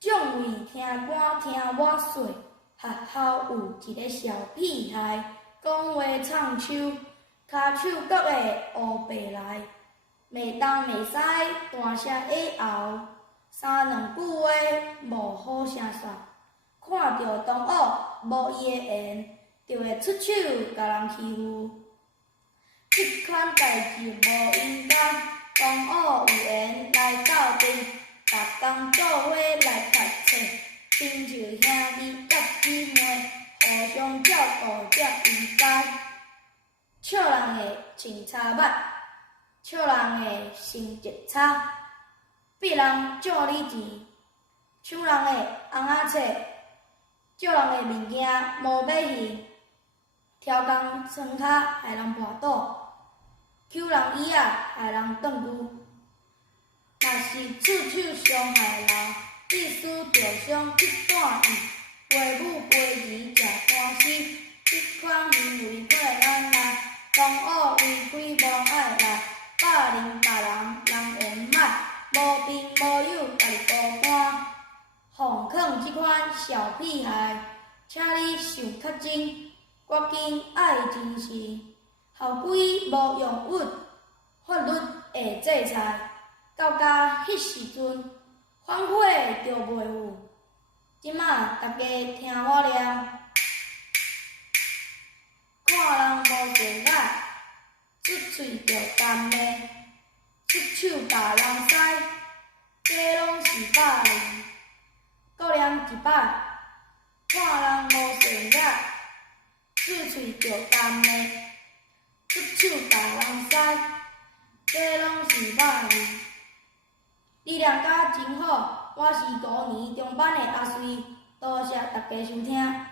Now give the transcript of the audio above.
众位听官听我说，学校有一个小屁孩，讲话唱手，骹手角会乌白来，袂东袂西，大声矮后，三两句话无好声煞，看着同学无伊的缘，就会出手甲人欺负。这款代志无应该，同学有缘来斗阵，逐工做伙来读册，亲像兄弟甲姊妹，互相照顾才应该。笑人的穿插捌，笑人的成绩差，逼人借你钱，抢人的红仔册，借人的物件无买去，挑工床骹害人跋倒，捡人椅仔害人断句。若是出手伤害人，意思着伤去断意，父母陪儿食官司，这款行为过咱来。同学为开无爱来，霸凌别人人缘歹，无朋无友家己孤单。奉劝这款小屁孩，请你想较真，赶紧爱真实，后悔无用稳，法律会制裁。到甲迄时阵，反悔就袂有。即马大家听我念。看人无顺眼，出喙就干骂，出手甲人使，这拢是霸凌。搁念一摆，看人无顺眼，出喙就干骂，出手甲人使，这拢是霸凌。你念甲真好，我是5年中班的阿水，多谢大家收听。